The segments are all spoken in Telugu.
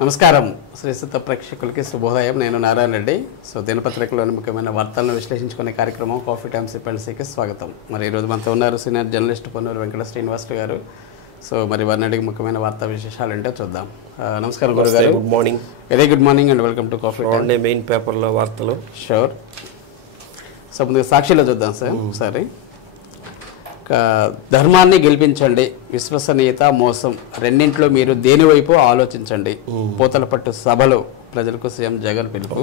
నమస్కారం శ్రీస్తుత ప్రేక్షకులకి శుభోదయం. నేను నారాయణ రెడ్డి. సో దినపత్రికలోని ముఖ్యమైన వార్తలను విశ్లేషించుకునే కార్యక్రమం కాఫీ టైమ్ సిప్ అండ్ సీకి స్వాగతం. మరి ఈరోజు మనతో ఉన్నారు సీనియర్ జర్నలిస్ట్ పొన్నూరు వెంకట శ్రీనివాసులు గారు. సో మరి వారిని అడిగి ముఖ్యమైన వార్తా విశేషాలు ఏంటో చూద్దాం. నమస్కారం గురుగారు. Good morning. Very good morning and welcome to coffee time. Main పేపర్లో వార్తలు. షూర్. సో ముందుగా సాక్షిలో చూద్దాం సార్. సరే, ధర్మాన్ని గెలిపించండి, విశ్వసనీయత మోసం రెండింట్లో మీరు దేని వైపు ఆలోచించండి. పూతలపట్టు సభలో ప్రజలకు సీఎం జగన్ పిలుపు.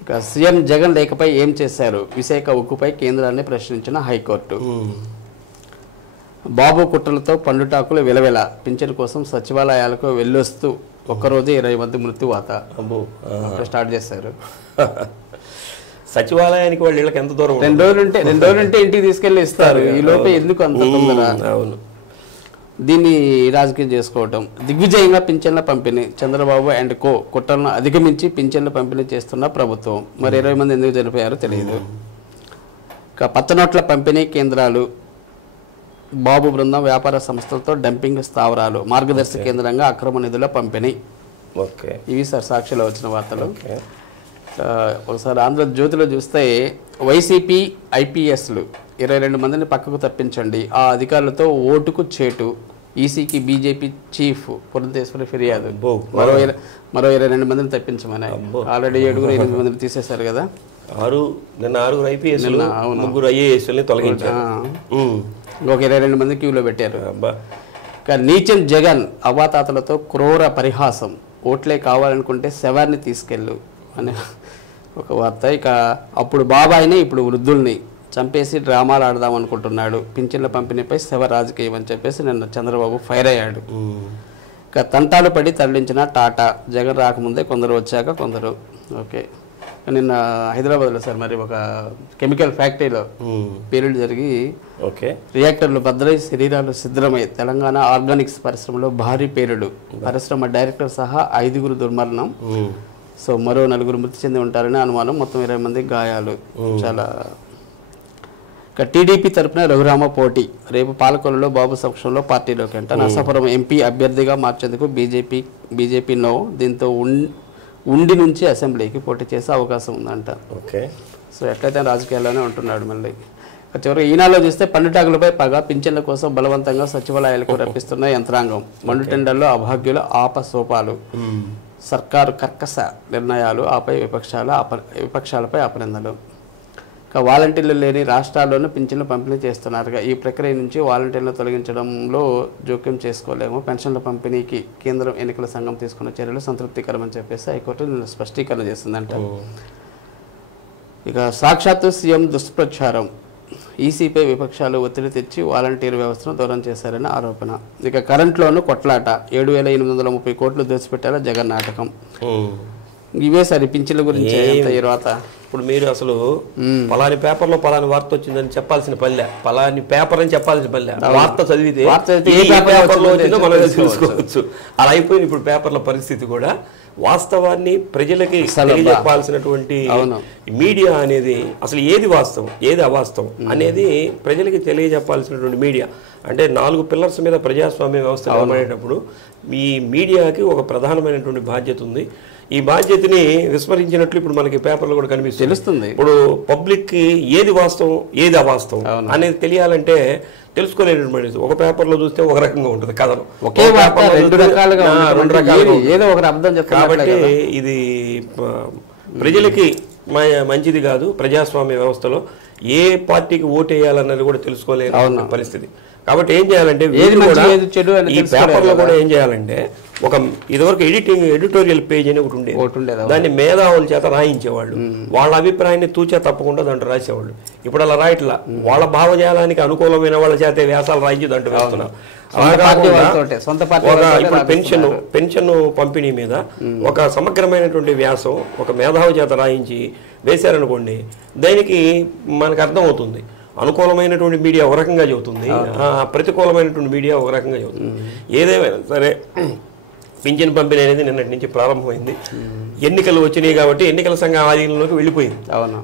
ఇక సీఎం జగన్ లేఖపై ఏం చేశారు, విశాఖ ఉక్కుపై కేంద్రాన్ని ప్రశ్నించిన హైకోర్టు. బాబు కుట్రలతో పండుటాకులు విలవిల, పింఛన్ కోసం సచివాలయాలకు వెళ్ళొస్తూ ఒక్కరోజు 20 మంది మృత్యువాత స్టార్ట్ చేశారు. సచివాలయానికి వాళ్ళ ఇళ్ళకి ఎంత దూరం? 2 రోజులుంటే ఇంటికి తీసుకెళ్లి ఇస్తారు. ఈ లోపే ఎందుకు అంత తొందర? అవును. దీన్ని రాజకీయం చేసుకోవటం. దిగ్విజయంగా పింఛన్ల పంపిణీ, చంద్రబాబు అండ్ కో కుట్రలను అధిగమించి పింఛన్ల పంపిణీ చేస్తున్న ప్రభుత్వం. మరి 20 మంది ఎందుకు చనిపోయారో తెలియదు. ఇక పచ్చనోట్ల పంపిణీ కేంద్రాలు, బాబు బృందం వ్యాపార సంస్థలతో డంపింగ్ స్థావరాలు, మార్గదర్శి కేంద్రంగా అక్రమ నిధుల పంపిణీ. ఇవి సార్ సాక్షిలో వచ్చిన వార్తలు. ఒకసారి ఆంధ్రజ్యోతిలో చూస్తే వైసీపీ ఐపీఎస్లు 22 మందిని పక్కకు తప్పించండి, ఆ అధికారులతో ఓటుకు చేటు, ఈసీకి బీజేపీ చీఫ్ పురంధేశ్వరి ఫిర్యాదు. మరో 22 మందిని తప్పించమని. ఆల్రెడీ 8 మందిని తీసేశారు కదా. నిన్న 6 ఐపీఎస్ 3 ఐఏఎస్ని తొలగించారు. ఇంకొక 22 మంది క్యూలో పెట్టారు. నీచం జగన్ అవాతాతలతో క్రూర పరిహాసం, ఓట్లే కావాలనుకుంటే శవాన్ని తీసుకెళ్ళు అనే ఒక వార్త. ఇక అప్పుడు బాబాయిని ఇప్పుడు వృద్ధుల్ని చంపేసి డ్రామాలు ఆడదాం అనుకుంటున్నాడు, పింఛన్ల పంపిణీపై శవ రాజకీయం అని చెప్పేసి నిన్న చంద్రబాబు ఫైర్ అయ్యాడు. ఇక తంటాలు పడి తరలించిన టాటా, జగన్ రాకముందే కొందరు వచ్చాక కొందరు. ఓకే, నిన్న హైదరాబాద్లో సార్ మరి ఒక కెమికల్ ఫ్యాక్టరీలో పేలుడు జరిగి రియాక్టర్లు బద్దలై శరీరాలు సిద్ధమై తెలంగాణ ఆర్గానిక్స్ పరిశ్రమలో భారీ పేలుడు, పరిశ్రమ డైరెక్టర్ సహా 5 దుర్మరణం. సో మరో 4 మృతి చెంది ఉంటారని అనుమానం, మొత్తం 20 మంది గాయాలు. చాలా. ఇక టీడీపీ తరఫున రఘురామ పోటీ, రేపు పాలకొల్లులో బాబు సమక్షంలో పార్టీలోకి అంట. నర్సాపురం ఎంపీ అభ్యర్థిగా మార్చేందుకు బీజేపీ నో, దీంతో ఉండి నుంచి అసెంబ్లీకి పోటీ చేసే అవకాశం ఉందంట. సో ఎట్లయితే రాజకీయాల్లోనే ఉంటున్నాడు. మళ్ళీ చివరికి ఈనాలో చూస్తే పండుటాకులపై పగ, పింఛన్ల కోసం బలవంతంగా సచివాలయాలకు రప్పిస్తున్న యంత్రాంగం, మండుటెండల్లో అభాగ్యుల ఆపసోపాలు, సర్కారు కర్కశ నిర్ణయాలు, ఆపై విపక్షాలపై అపనిందలు. వాలంటీర్లు లేని రాష్ట్రాల్లోనూ పింఛన్లు పంపిణీ చేస్తున్నారు. ఈ ప్రక్రియ నుంచి వాలంటీర్లను తొలగించడంలో జోక్యం చేసుకోలేము, పెన్షన్ల పంపిణీకి కేంద్రం ఎన్నికల సంఘం తీసుకున్న చర్యలు సంతృప్తికరమని చెప్పేసి హైకోర్టు నిన్న స్పష్టీకరణ చేసిందంట. ఇక సాక్షాత్తు సీఎం దుష్ప్రచారం, ఈసీపై విపక్షాలు ఒత్తిడి తెచ్చి వాలంటీర్ వ్యవస్థను దూరం చేశారని ఆరోపణ. ఇక కరెంట్లోనూ కొట్లాట, 7,830 కోట్లు దోచిపెట్టారా జగన్ నాటకం. ఇవే సరే పింఛన్ల గురించి తర్వాత. ఇప్పుడు మీరు అసలు పలాని పేపర్లో పలాని వార్త వచ్చిందని చెప్పాల్సిన పల్లె, పలాని పేపర్ అని చెప్పాల్సిన పల్లె, వార్త చదివితే పేపర్లో వచ్చిందో మనం తెలుసుకోవచ్చు. అలా అయిపోయింది ఇప్పుడు పేపర్ల పరిస్థితి కూడా. వాస్తవాన్ని ప్రజలకి తెలియజెప్పాల్సినటువంటి మీడియా అనేది అసలు ఏది వాస్తవం ఏది అవాస్తవం అనేది ప్రజలకి తెలియజెప్పాల్సినటువంటి మీడియా. అంటే 4 పిల్లర్స్ మీద ప్రజాస్వామ్య వ్యవస్థ నిలబడేటప్పుడు ఈ మీడియాకి ఒక ప్రధానమైనటువంటి బాధ్యత ఉంది. ఈ బాధ్యతని విస్మరించినట్లు ఇప్పుడు మనకి పేపర్లు కూడా తెలుస్తుంది. ఇప్పుడు పబ్లిక్కి ఏది వాస్తవం ఏది అవాస్తవం అనేది తెలియాలంటే తెలుసుకోలేనటువంటి, ఒక పేపర్లో చూస్తే ఒక రకంగా ఉంటుంది కథను, కాబట్టి ఇది ప్రజలకి మంచిది కాదు. ప్రజాస్వామ్య వ్యవస్థలో ఏ పార్టీకి ఓటు వేయాలన్నది కూడా తెలుసుకోలేని పరిస్థితి. కాబట్టి ఏం చేయాలంటే ఈ పేపర్లో కూడా ఏం చేయాలంటే ఒక ఇదివరకు ఎడిటోరియల్ పేజ్ అని ఒకటి ఉండేది, దాన్ని మేధావుల చేత రాయించేవాళ్ళు, వాళ్ళ అభిప్రాయాన్ని తూచా తప్పకుండా దాంట్లో రాసేవాళ్ళు. ఇప్పుడు అలా రాయట్లా, వాళ్ళ భావజాలానికి అనుకూలమైన వాళ్ళ చేత వ్యాసాలు రాయించి దాంట్లో వేస్తున్నారు. ఇప్పుడు పెన్షన్ పంపిణీ మీద ఒక సమగ్రమైనటువంటి వ్యాసం ఒక మేధావి చేత రాయించి వేశారనుకోండి, దానికి మనకు అర్థమవుతుంది. అనుకూలమైనటువంటి మీడియా ఒక రకంగా చెబుతుంది, ప్రతికూలమైనటువంటి మీడియా ఒక రకంగా చెబుతుంది. ఏదేమైనా సరే పింఛన్ పంపిణీ అనేది నిన్నటి నుంచి ప్రారంభమైంది. ఎన్నికలు వచ్చినాయి కాబట్టి ఎన్నికల సంఘం ఆధీనంలోకి వెళ్ళిపోయింది.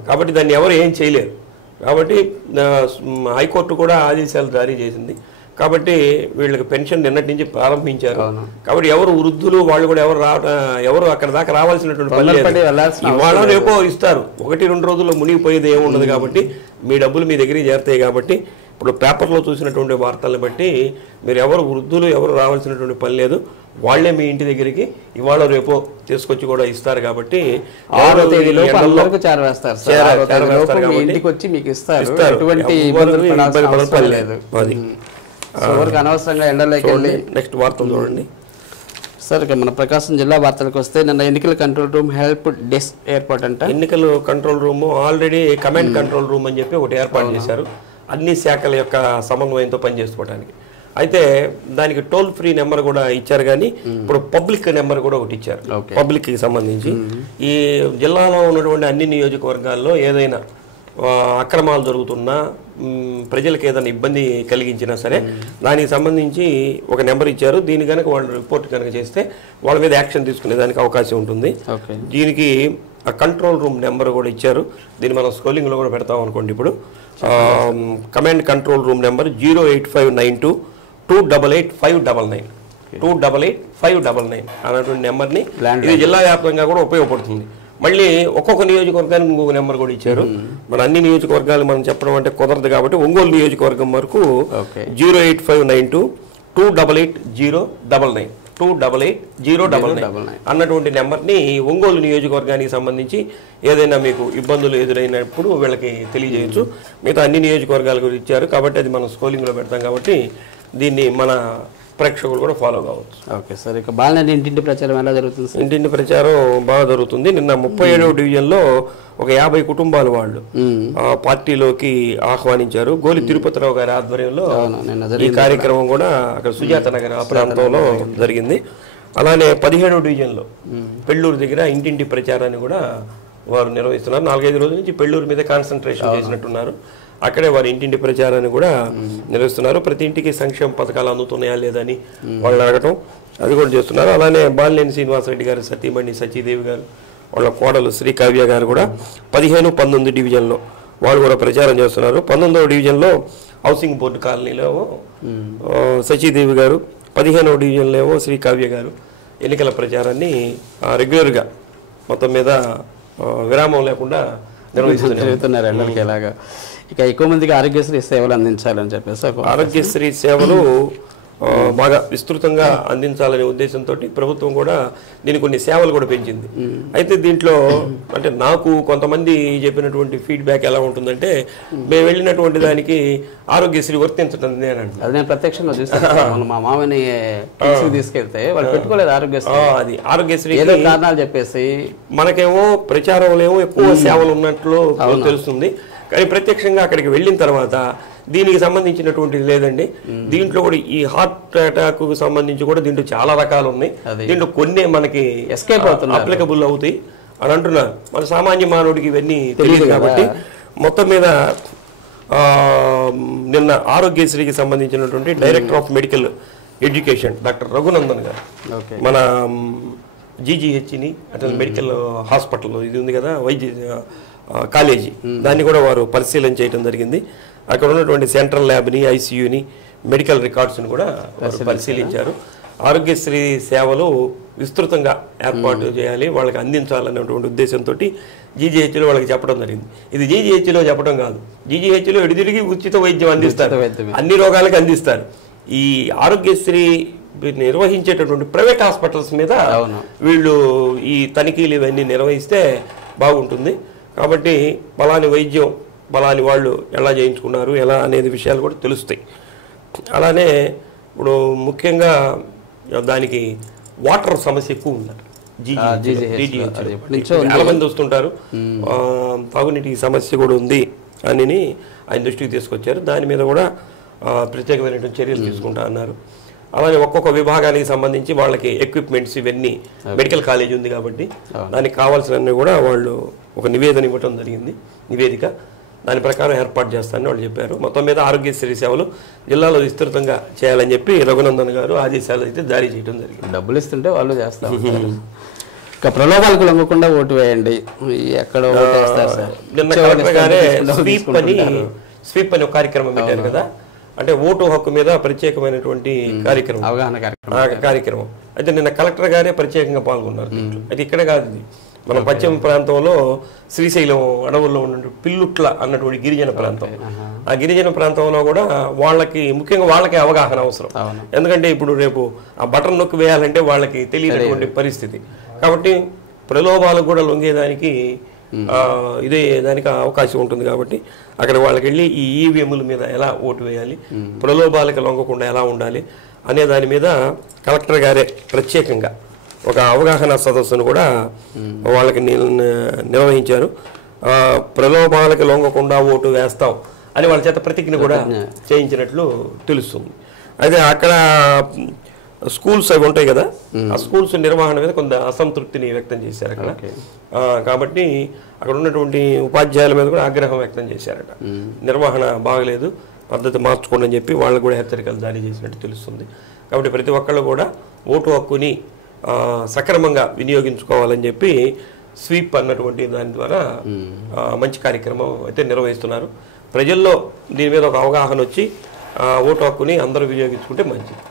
కాబట్టి దాన్ని ఎవరు ఏం చేయలేరు. కాబట్టి హైకోర్టు కూడా ఆదేశాలు జారీ చేసింది. కాబట్టి వీళ్ళకి పెన్షన్ నిన్నటి నుంచి ప్రారంభించారు. కాబట్టి ఎవరు వృద్ధులు వాళ్ళు కూడా ఎవరు అక్కడ దాకా రావాల్సినటువంటి పని లేదు. ఇవాళ రేపో ఇస్తారు, 1-2 రోజుల్లో మునిగిపోయేది ఏముండదు. కాబట్టి మీ డబ్బులు మీ దగ్గరికి చేరుతాయి. కాబట్టి ఇప్పుడు పేపర్లో చూసినటువంటి వార్తలను బట్టి మీరు ఎవరు వృద్ధులు ఎవరు రావాల్సినటువంటి పని లేదు, వాళ్లే మీ ఇంటి దగ్గరికి ఇవాళ రేపో తీసుకొచ్చి కూడా ఇస్తారు. కాబట్టి 6వ తేదీలోపు అందరికీ చేరవేస్తారు సార్. 6వ తేదీలోపు మీ ఇంటికి వచ్చి మీకు ఇస్తారు. ఎటువంటి ఇబ్బందులు పడాల్సిన అవసరం లేదు. అది ఎవరికి అనవసరంగా ఎండలోకి వెళ్ళి. నెక్స్ట్ వార్తలు చూడండి సార్. ఇక మన ప్రకాశం జిల్లా వార్తలకు వస్తే నిన్న ఎన్నికల కంట్రోల్ రూమ్ హెల్ప్ డెస్క్ ఏర్పాటు అంట. ఎన్నికల control room already command control room అని చెప్పి ఒకటి ఏర్పాటు చేశారు, అన్ని శాఖల యొక్క సమన్వయంతో పనిచేసుకోవడానికి. అయితే దానికి టోల్ ఫ్రీ నెంబర్ కూడా ఇచ్చారు. కానీ ఇప్పుడు పబ్లిక్ నెంబర్ కూడా ఒకటి ఇచ్చారు. పబ్లిక్ కి సంబంధించి ఈ జిల్లాలో ఉన్నటువంటి అన్ని నియోజకవర్గాల్లో ఏదైనా అక్రమాలు జరుగుతున్నా, ప్రజలకు ఏదైనా ఇబ్బంది కలిగించినా సరే దానికి సంబంధించి ఒక నెంబర్ ఇచ్చారు. దీని కనుక వాళ్ళు రిపోర్ట్ కనుక చేస్తే వాళ్ళ మీద యాక్షన్ తీసుకునే దానికి అవకాశం ఉంటుంది. దీనికి ఆ కంట్రోల్ రూమ్ నెంబర్ కూడా ఇచ్చారు. దీన్ని మనం స్క్రోలింగ్లో కూడా పెడతాం అనుకోండి. ఇప్పుడు కమాండ్ కంట్రోల్ రూమ్ నెంబర్ 08592288599 288-599 అన్నటువంటి నెంబర్ని ఇది జిల్లా వ్యాప్తంగా కూడా ఉపయోగపడుతుంది. మళ్ళీ ఒక్కొక్క నియోజకవర్గానికి ఇంకొక నెంబర్ కూడా ఇచ్చారు. మన అన్ని నియోజకవర్గాలు మనం చెప్పడం అంటే కుదరదు కాబట్టి ఒంగోలు నియోజకవర్గం వరకు 08592288099 288-099 అన్నటువంటి నెంబర్ని ఒంగోలు నియోజకవర్గానికి సంబంధించి ఏదైనా మీకు ఇబ్బందులు ఎదురైనప్పుడు వీళ్ళకి తెలియజేయచ్చు. మిగతా అన్ని నియోజకవర్గాల గురించి ఇచ్చారు కాబట్టి అది మనం స్క్రోలింగ్లో పెడతాం. కాబట్టి దీన్ని మన ప్రేక్షకులు కూడా ఫాలో కావచ్చు. Okay sir. ఇక బాలనేని ఇంటింటి ప్రచారం ఎలా జరుగుతుంది? ఇంటింటి ప్రచారం బాగా జరుగుతుంది. నిన్న 37వ డివిజన్లో ఒక 50 కుటుంబాలు వాళ్ళు పార్టీలోకి ఆహ్వానించారు. గోలి తిరుపతిరావు గారి ఆధ్వర్యంలో ఈ కార్యక్రమం కూడా అక్కడ సుజాత నగర్ ఆ ప్రాంతంలో జరిగింది. అలానే 17వ డివిజన్లో పెళ్ళూరు దగ్గర ఇంటింటి ప్రచారాన్ని కూడా వారు నిర్వహిస్తున్నారు. 4-5 రోజుల నుంచి పెళ్ళూరు మీద కాన్సన్ట్రేషన్ చేసినట్టున్నారు. అక్కడే వారి ఇంటింటి ప్రచారాన్ని కూడా నిర్వహిస్తున్నారు. ప్రతి ఇంటికి సంక్షేమ పథకాలు అందుతున్నాయా లేదని వాళ్ళు అడగటం అది కూడా చేస్తున్నారు. అలానే బాలినేని శ్రీనివాసరెడ్డి గారు సతీమణి సచీదేవి గారు వాళ్ళ కోడలు శ్రీకావ్య గారు కూడా 15-19 డివిజన్లో వాళ్ళు కూడా ప్రచారం చేస్తున్నారు. 19వ డివిజన్లో హౌసింగ్ బోర్డు కాలనీలో సచీదేవి గారు, 15వ డివిజన్లో ఏమో శ్రీకావ్య గారు ఎన్నికల ప్రచారాన్ని రెగ్యులర్గా మొత్తం మీద విరామం లేకుండా నిర్వహిస్తున్నారు. ఎండలకి ఎలాగా ఇక ఎక్కువ మందికి ఆరోగ్యశ్రీ సేవలు అందించాలని చెప్పేసి ఆరోగ్యశ్రీ సేవలు బాగా విస్తృతంగా అందించాలనే ఉద్దేశంతో ప్రభుత్వం కూడా దీని కొన్ని సేవలు కూడా పెంచింది. అయితే దీంట్లో అంటే నాకు కొంతమంది చెప్పినటువంటి ఫీడ్బ్యాక్ ఎలా ఉంటుందంటే మేము వెళ్ళినటువంటి దానికి ఆరోగ్యశ్రీ వర్తించడం అది నేను ప్రత్యక్షంగా చూస్తాను. మా మామని తీసుకెళ్తే వాళ్ళు పెట్టుకోలేదు ఆరోగ్యశ్రీ. అది ఆరోగ్యశ్రీ ఏదో కారణాలు చెప్పేసి మనకేమో ప్రచారంలో ఏమో ఎక్కువ సేవలు ఉన్నట్లు తెలుస్తుంది. కానీ ప్రత్యక్షంగా అక్కడికి వెళ్ళిన తర్వాత దీనికి సంబంధించినటువంటిది లేదండి. దీంట్లో కూడా ఈ హార్ట్ అటాక్ కు సంబంధించి కూడా దీంట్లో చాలా రకాలు ఉన్నాయి. దీంట్లో కొన్ని మనకి అప్లికబుల్ అవుతాయి అని అంటున్నారు. మన సామాన్య మానవుడికి ఇవన్నీ తెలియదు కాబట్టి మొత్తం మీద నిన్న ఆరోగ్యశ్రీకి సంబంధించినటువంటి director of medical education doctor Raghunandan గారు మన జీజీహెచ్ని అట్లా మెడికల్ హాస్పిటల్ ఇది ఉంది కదా వైద్య కాలేజీ దాన్ని కూడా వారు పరిశీలన చేయడం జరిగింది. అక్కడ ఉన్నటువంటి సెంట్రల్ ల్యాబ్ని, ఐసీయూని, మెడికల్ రికార్డ్స్ని కూడా పరిశీలించారు. ఆరోగ్యశ్రీ సేవలు విస్తృతంగా ఏర్పాటు చేయాలి, వాళ్ళకి అందించాలనేటువంటి ఉద్దేశంతో జీజీహెచ్లో వాళ్ళకి చెప్పడం జరిగింది. ఇది జీజీహెచ్లో చెప్పడం కాదు, జీజీహెచ్లో ఎడిదిరిగి ఉచిత వైద్యం అందిస్తారు, అన్ని రోగాలకు అందిస్తారు. ఈ ఆరోగ్యశ్రీ నిర్వహించేటటువంటి ప్రైవేట్ హాస్పిటల్స్ మీద వీళ్ళు ఈ తనిఖీలు ఇవన్నీ నిర్వహిస్తే బాగుంటుంది. కాబట్టి బలాని వైద్యం బలాని వాళ్ళు ఎలా చేయించుకున్నారు ఎలా అనేది విషయాలు కూడా తెలుస్తాయి. అలానే ఇప్పుడు ముఖ్యంగా దానికి వాటర్ సమస్య ఎక్కువ ఉంది. చాలా మంది వస్తుంటారు, తాగునీటికి సమస్య కూడా ఉంది అని ఆయన దృష్టికి తీసుకొచ్చారు. దాని మీద కూడా ప్రత్యేకమైనటువంటి చర్యలు తీసుకుంటా అన్నారు. అలానే ఒక్కొక్క విభాగానికి సంబంధించి వాళ్ళకి ఎక్విప్మెంట్స్ ఇవన్నీ మెడికల్ కాలేజ్ ఉంది కాబట్టి దానికి కావాల్సినవన్నీ కూడా వాళ్ళు ఒక నివేదన ఇవ్వటం జరిగింది. నివేదిక దాని ప్రకారం ఏర్పాటు చేస్తారని వాళ్ళు చెప్పారు. మొత్తం మీద ఆరోగ్యశ్రీ సేవలు జిల్లాలో విస్తృతంగా చేయాలని చెప్పి రఘునందన్ గారు ఆదేశాలు అయితే జారీ చేయడం జరిగింది. డబ్బులు ఇస్తుంటే వాళ్ళు చేస్తారు. ఇక ప్రలోభాలకు లొంగకుండా ఓటు వేయండి. ఎక్కడ నిన్న కలెక్టర్ గారే స్వీప్ అని ఒక కార్యక్రమం పెట్టారు కదా. అంటే ఓటు హక్కు మీద ప్రత్యేకమైనటువంటి కార్యక్రమం, అవగాహన కార్యక్రమం. అయితే నిన్న కలెక్టర్ గారే ప్రత్యేకంగా పాల్గొన్నారు. అయితే ఇక్కడే కాదు, ఇది మన పశ్చిమ ప్రాంతంలో శ్రీశైలం అడవుల్లో ఉన్న పిల్లుట్ల అన్నటువంటి గిరిజన ప్రాంతం. ఆ గిరిజన ప్రాంతంలో కూడా వాళ్ళకి ముఖ్యంగా వాళ్ళకి అవగాహన అవసరం. ఎందుకంటే ఇప్పుడు రేపు ఆ బటన్ నొక్కి వేయాలంటే వాళ్ళకి తెలియనటువంటి పరిస్థితి. కాబట్టి ప్రలోభాలకు కూడా లొంగేదానికి ఇదే దానికి అవకాశం ఉంటుంది. కాబట్టి అక్కడ వాళ్ళకి వెళ్ళి ఈ ఈవీఎంల మీద ఎలా ఓటు వేయాలి, ప్రలోభాలకు లొంగకుండా ఎలా ఉండాలి అనే దాని మీద కలెక్టర్ గారే ప్రత్యేకంగా ఒక అవగాహన సదస్సును కూడా వాళ్ళకి నిర్వహించారు. ప్రలోభాలకు లొంగకుండా ఓటు వేస్తాం అని వాళ్ళ చేత ప్రతిజ్ఞ కూడా చేయించినట్లు తెలుస్తుంది. అయితే అక్కడ స్కూల్స్ అవి ఉంటాయి కదా, ఆ స్కూల్స్ నిర్వహణ మీద కొంత అసంతృప్తిని వ్యక్తం చేశారు అక్కడ. కాబట్టి అక్కడ ఉన్నటువంటి ఉపాధ్యాయుల మీద కూడా ఆగ్రహం వ్యక్తం చేశారట. నిర్వహణ బాగలేదు, పద్ధతి మార్చుకోండి అని చెప్పి వాళ్ళకు కూడా హెచ్చరికలు జారీ చేసినట్టు తెలుస్తుంది. కాబట్టి ప్రతి ఒక్కళ్ళు కూడా ఓటు హక్కుని సక్రమంగా వినియోగించుకోవాలని చెప్పి స్వీప్ అన్నటువంటి దాని ద్వారా మంచి కార్యక్రమం అయితే నిర్వహిస్తున్నారు. ప్రజల్లో దీని మీద ఒక అవగాహన వచ్చి ఓటు హక్కుని అందరూ వినియోగించుకుంటే మంచిది.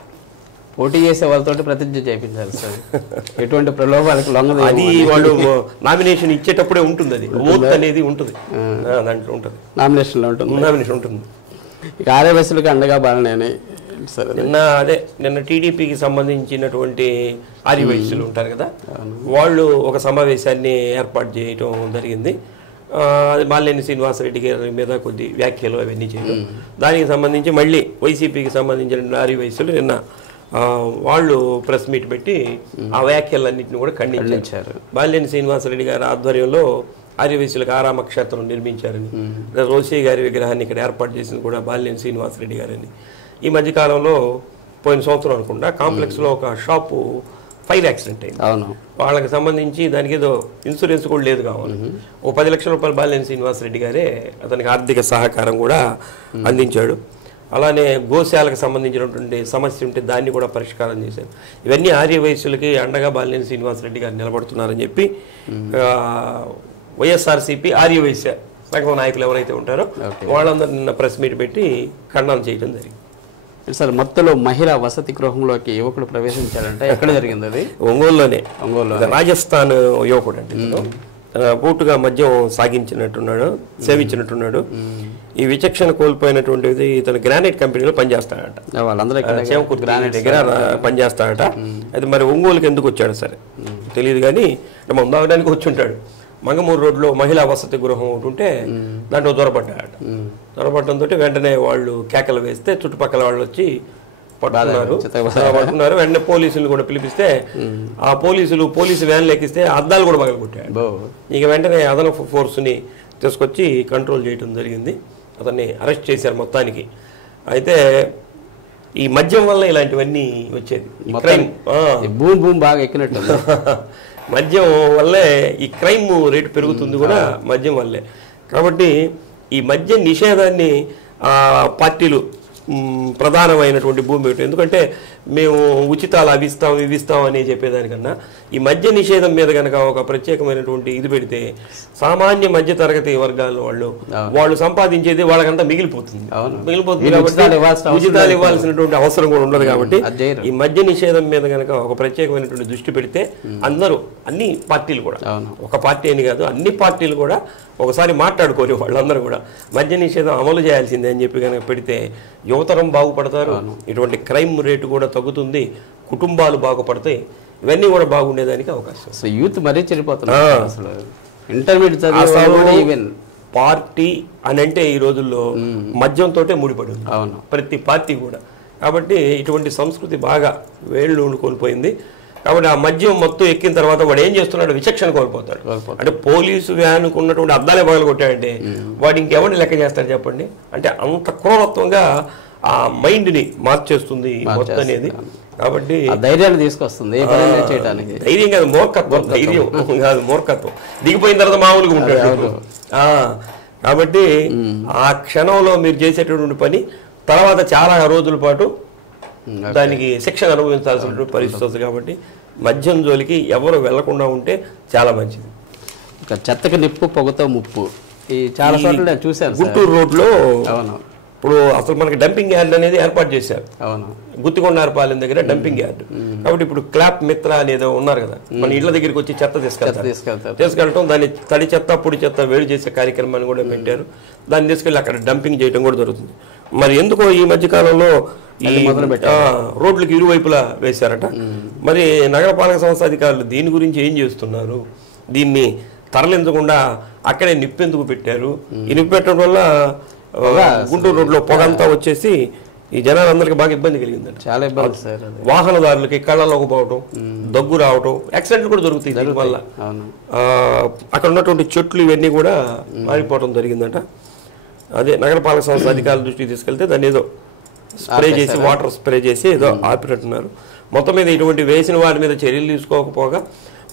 పోటీ చేసే వాళ్ళతో ప్రతిజ్ఞ చేయించాలి సార్, ఎటువంటి ప్రలోభాలకు లొంగదు. అది వాళ్ళు నామినేషన్ ఇచ్చేటప్పుడే ఉంటుంది, అది ఓత్ అనేది ఉంటుంది, దాంట్లో ఉంటుంది, నామినేషన్లో ఉంటుంది. ఇక ఆర్యవైశ్యులకు అండగా బాగానే సార్. నిన్న టీడీపీకి సంబంధించినటువంటి ఆర్యవైశ్యులు ఉంటారు కదా, వాళ్ళు ఒక సమావేశాన్ని ఏర్పాటు చేయడం జరిగింది. అది బాలినేని శ్రీనివాసరెడ్డి గారి మీద కొద్ది వ్యాఖ్యలు అవన్నీ చేయడం, దానికి సంబంధించి మళ్ళీ వైసీపీకి సంబంధించిన ఆర్యవైశ్యులు నిన్న వాళ్ళు ప్రెస్ మీట్ పెట్టి ఆ వ్యాఖ్యలన్నింటినీ కూడా ఖండించారు. బాలినేని శ్రీనివాసరెడ్డి గారి ఆధ్వర్యంలో ఆర్యవైశ్యులకు ఆరామ క్షేత్రం నిర్మించారని, రోసీ గారి విగ్రహాన్ని ఇక్కడ ఏర్పాటు చేసింది కూడా బాలినేని శ్రీనివాసరెడ్డి గారని. ఈ మధ్యకాలంలో పోయిన సంవత్సరం అనుకుంటా కాంప్లెక్స్లో ఒక షాపు ఫైర్ యాక్సిడెంట్ అయింది. వాళ్ళకి సంబంధించి దానికి ఏదో ఇన్సూరెన్స్ కూడా లేదు కావాలి. ఓ 10 లక్షల రూపాయలు బాలినేని శ్రీనివాసరెడ్డి గారే అతనికి ఆర్థిక సహకారం కూడా అందించాడు. అలానే గోశాలకు సంబంధించినటువంటి సమస్య ఉంటే దాన్ని కూడా పరిష్కారం చేశారు. ఇవన్నీ ఆర్యవైశ్యులకి అండగా బాలినేని శ్రీనివాసరెడ్డి గారు నిలబడుతున్నారని చెప్పి వైఎస్ఆర్సీపీ ఆర్యవైశ్య సంఘం నాయకులు ఎవరైతే ఉంటారో వాళ్ళందరూ నిన్న ప్రెస్ మీట్ పెట్టి ఖండన చేయడం జరిగింది. సార్, మొత్తంలో మహిళా వసతి గృహంలోకి యువకుడు ప్రవేశించాలంటే ఎక్కడ జరిగింది? అది ఒంగోలులోనే. రాజస్థాన్ యువకుడు అంటే పూర్తిగా మద్యం సాగించినట్టున్నాడు, సేవించినట్టున్నాడు. ఈ విచక్షణ కోల్పోయినటువంటిది ఇతను గ్రానైట్ కంపెనీలో పనిచేస్తాడట, దగ్గర పనిచేస్తాడట. అది మరి ఒంగోలుకి ఎందుకు వచ్చాడు సరే తెలియదు, కానీ ముందాగడానికి వచ్చి ఉంటాడు. మంగమూరు రోడ్లో మహిళా వసతి గృహం ఒకటి ఉంటే దాంట్లో దొరపడ్డాడట. దొరపడటంతో వెంటనే వాళ్ళు కేకలు వేస్తే చుట్టుపక్కల వాళ్ళు వచ్చి పట్టుకున్నారు. వెంటనే పోలీసులు కూడా పిలిపిస్తే ఆ పోలీసు వ్యాన్లు ఎక్కిస్తే అద్దాలు కూడా పగలగొట్టాడు. ఇక వెంటనే అదనపు ఫోర్స్ని తీసుకొచ్చి కంట్రోల్ చేయడం జరిగింది. అతన్ని అరెస్ట్ చేశారు మొత్తానికి. అయితే ఈ మద్యం వల్ల ఇలాంటివన్నీ వచ్చేది, భూమి బాగా ఎక్కినట్టు. మద్యం వల్లే ఈ క్రైమ్ రేటు పెరుగుతుంది కూడా మద్యం వల్లే. కాబట్టి ఈ మద్య నిషేధాన్ని పార్టీలు ప్రధానమైనటువంటి భూమి పెట్టు. ఎందుకంటే మేము ఉచితాలు అవి ఇస్తాం అని చెప్పేదానికన్నా ఈ మద్య నిషేధం మీద కనుక ఒక ప్రత్యేకమైనటువంటి ఇది పెడితే సామాన్య మధ్య తరగతి వర్గాల వాళ్ళు సంపాదించేది వాళ్ళకంతా మిగిలిపోతుంది కాబట్టి ఉచితాలు ఇవ్వాల్సినటువంటి అవసరం కూడా ఉండదు. కాబట్టి ఈ మద్య నిషేధం మీద కనుక ఒక ప్రత్యేకమైనటువంటి దృష్టి పెడితే అందరూ అన్ని పార్టీలు కూడా, ఒక పార్టీ అని కాదు అన్ని పార్టీలు కూడా ఒకసారి మాట్లాడుకోరు వాళ్ళందరూ కూడా మద్య నిషేధం అమలు చేయాల్సిందే అని చెప్పి కనుక పెడితే యువతరం బాగుపడతారు, ఇటువంటి క్రైమ్ రేటు కూడా తగ్గుతుంది, కుటుంబాలు బాగుపడతాయి, ఇవన్నీ కూడా బాగుండేదానికి అవకాశం. సో యూత్ మరీ చెడిపోతున్నారు. ఇంటర్మీడియట్ పార్టీ అని అంటే ఈ రోజుల్లో మద్యంతో ముడిపడి ఉంది ప్రతి పార్టీ కూడా. కాబట్టి ఇటువంటి సంస్కృతి బాగా వేళ్ళు కోల్పోయింది. కాబట్టి ఆ మద్యం మొత్తం ఎక్కిన తర్వాత వాడు ఏం చేస్తున్నాడు, విచక్షణ కోల్పోతాడు. అంటే పోలీసు వ్యాన్కు ఉన్నటువంటి అద్దాలే పగలు కొట్టాడంటే వాడు ఇంకెవరిని లెక్క చేస్తాడు చెప్పండి. అంటే అంత క్రూరత్వంగా ఆ మైండ్ని మార్చేస్తుంది మొత్తం అనేది. కాబట్టి ధైర్యాన్ని తీసుకొస్తుంది, ధైర్యం కాదు మూర్ఖత్వం, ధైర్యం కాదు మూర్ఖత్వం. దిగిపోయిన తర్వాత మామూలుగా ఉంటాడు. కాబట్టి ఆ క్షణంలో మీరు చేసేటటువంటి పని తర్వాత చాలా రోజుల పాటు దానికి శిక్షణ అనుభవించాల్సినటువంటి పరిస్థితి వస్తుంది. కాబట్టి మద్యం జోలికి ఎవరు వెళ్లకుండా ఉంటే చాలా మంచిది. చెత్తకి నిప్పు పొగతో ముప్పు ఈ చాలా చోట్ల నేను చూశాను. గుంటూరు రోడ్లో ఇప్పుడు అసలు మనకి డంపింగ్ యార్డ్ అనేది ఏర్పాటు చేశారు. అవును, గుత్తికొండారపాలెం దగ్గర డంపింగ్ యార్డ్. కాబట్టి ఇప్పుడు క్లాప్ మిత్ర అనేది ఉన్నారు కదా, మన ఇళ్ల దగ్గరికి వచ్చి చెత్త తీసుకెళ్ళటం, దాన్ని తడి చెత్త పొడి చెత్త వేడి చేసే కార్యక్రమాన్ని కూడా పెట్టారు. దాన్ని తీసుకెళ్ళి అక్కడ డంపింగ్ చేయడం కూడా జరుగుతుంది. మరి ఎందుకో ఈ మధ్య కాలంలో ఈ రోడ్లకు ఇరువైపులా వేశారట. మరి నగరపాలక సంస్థ అధికారులు దీని గురించి ఏం చేస్తున్నారు, దీన్ని తరలించకుండా అక్కడే నిప్పెందుకు పెట్టారు? ఈ నిప్పు పెట్టడం వల్ల గుంటూరు రోడ్లో పొగంతా వచ్చేసి ఈ జనాలందరికీ బాగా ఇబ్బంది కలిగిందంట. చాలా ఇబ్బంది సార్. వాహనదారులకి కళ్ళలోకి పోవటం, దగ్గు రావటం, యాక్సిడెంట్లు కూడా దొరుకుతాయి దీనివల్ల. అక్కడ ఉన్నటువంటి చెట్లు ఇవన్నీ కూడా మారిపోవడం జరిగిందట. అదే నగరపాలక సంస్థ అధికారుల దృష్టికి తీసుకెళ్తే దాన్ని ఏదో స్ప్రే చేసి, వాటర్ స్ప్రే చేసి ఏదో ఆపినట్టున్నారు. మొత్తం మీద ఇటువంటి వేసిన వాటి మీద చర్యలు తీసుకోకపోగా,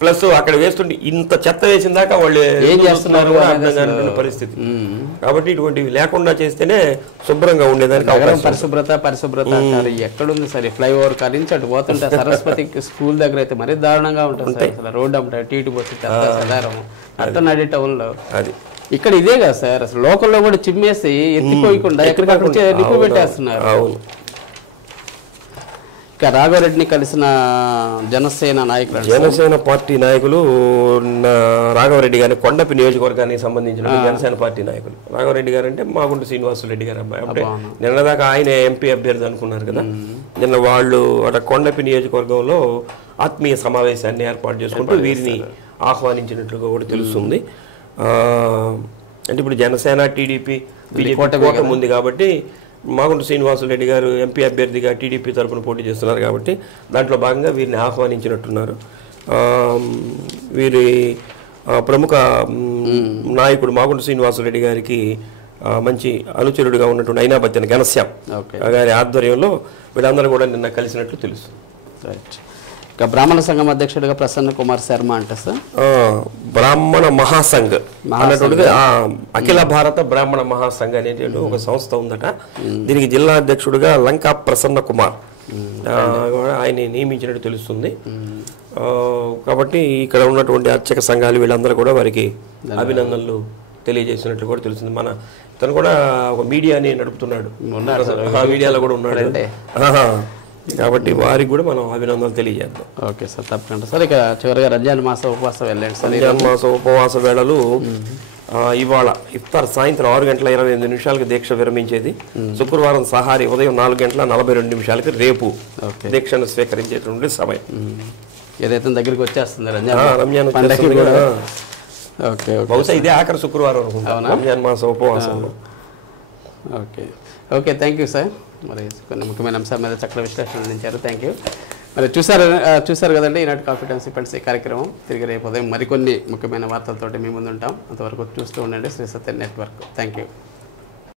ప్లస్ అక్కడ వేస్తుంటే ఇంత చెత్త వేసిన దాకా వాళ్ళు ఏం చేస్తున్నారు అర్థం కాని పరిస్థితి. కాబట్టి ఇటువంటివి లేకుండా చేస్తేనే శుభ్రంగా ఉండేదానికి. పరిశుభ్రత ఎక్కడుంది సరే, ఫ్లైఓవర్ కారించి అటు పోతుంటే సరస్వతి స్కూల్ దగ్గర అయితే మరీ దారుణంగా ఉంటుంది సార్. అసలు రోడ్డు అమ్మ టీటు పోతే అట్లా నడి టౌన్ లో అది ఇక్కడ ఇదే కదా సార్. అసలు లోకల్లో కూడా చిమ్మేసి ఎత్తిపోయకుండా ఎక్కడికక్కడ నిప్పు పెట్టేస్తున్నారు. ఇక రాఘవరెడ్డిని కలిసిన జనసేన పార్టీ నాయకులు రాఘవరెడ్డి గారి కొండపి నియోజకవర్గానికి సంబంధించిన జనసేన పార్టీ నాయకులు. రాఘవరెడ్డి గారు అంటే మాగుంట శ్రీనివాసరెడ్డి గారు అబ్బాయి. అంటే నిన్నదాకా ఆయన ఎంపీ అభ్యర్థి అనుకున్నారు కదా. నిన్న వాళ్ళు అక్కడ కొండపి నియోజకవర్గంలో ఆత్మీయ సమావేశాన్ని ఏర్పాటు చేసుకుంటూ వీరిని ఆహ్వానించినట్లుగా కూడా తెలుస్తుంది. అంటే ఇప్పుడు జనసేన, టీడీపీ, బీజేపీ కూటమి ఉంది కాబట్టి మాగుంట శ్రీనివాసరెడ్డి గారు ఎంపీ అభ్యర్థిగా టీడీపీ తరఫున పోటీ చేస్తున్నారు కాబట్టి దాంట్లో భాగంగా వీరిని ఆహ్వానించినట్టున్నారు. వీరి ప్రముఖ నాయకుడు మాగుంట శ్రీనివాసరెడ్డి గారికి మంచి అనుచరుడుగా ఉన్నటువంటి అయినాబత్తిన ఘనశ్యామ్ గారి ఆధ్వర్యంలో వీళ్ళందరూ కూడా నిన్న కలిసినట్లు తెలుసు. రైట్. ఇక బ్రాహ్మణ సంఘం అధ్యక్షుడిగా ప్రసన్న కుమార్ శర్మ అంటే సార్ బ్రాహ్మణ మహాసంఘ్ అన్నటువంటిది అఖిల భారత బ్రాహ్మణ మహాసంఘ్ అనేటువంటి ఒక సంస్థ ఉందట. దీనికి జిల్లా అధ్యక్షుడిగా లంకా ప్రసన్న కుమార్ ఆయన నియమించినట్టు తెలుస్తుంది. కాబట్టి ఇక్కడ ఉన్నటువంటి అర్చక సంఘాలు వీళ్ళందరూ కూడా వారికి అభినందనలు తెలియజేసినట్లు కూడా తెలుస్తుంది. మన తను కూడా ఒక మీడియాని నడుపుతున్నాడు, మీడియాలో కూడా ఉన్నాడు కాబట్టి వారికి కూడా మనం అభినందనలు తెలియజేద్దాం. ఓకే సార్, తప్పకుండా సార్. ఇక చివరిగా రంజాన్ మాస ఉపవాసం వెళ్ళండి సార్. రంజాన్ మాస ఉపవాస వేళలు ఇవాళ ఇఫ్తార్ సాయంత్రం 6:28 దీక్ష విరమించేది. శుక్రవారం సహారి ఉదయం 4:42 రేపు దీక్షను స్వీకరించేటువంటి సమయం. ఏదైతే దగ్గరికి వచ్చేస్తుంది రంజాన్ బహుశా ఇదే ఆఖరి శుక్రవారం రంజాన్ మాస ఉపవాసంలో. Okay okay, thank you sir. మరి కొన్ని ముఖ్యమైన అంశాల మీద చక్కటి విశ్లేషణ అందించారు. Thank you. మరి చూసారు కదండి ఈనాటి కాన్ఫిడెన్స్ పెండ్స్ కార్యక్రమం. తిరిగి రేపు ఉదయం మరికొన్ని ముఖ్యమైన వార్తలతోటి మీ ముందు ఉంటాం. అంతవరకు చూస్తూ ఉండండి శ్రీ సత్య నెట్వర్క్. Thank you.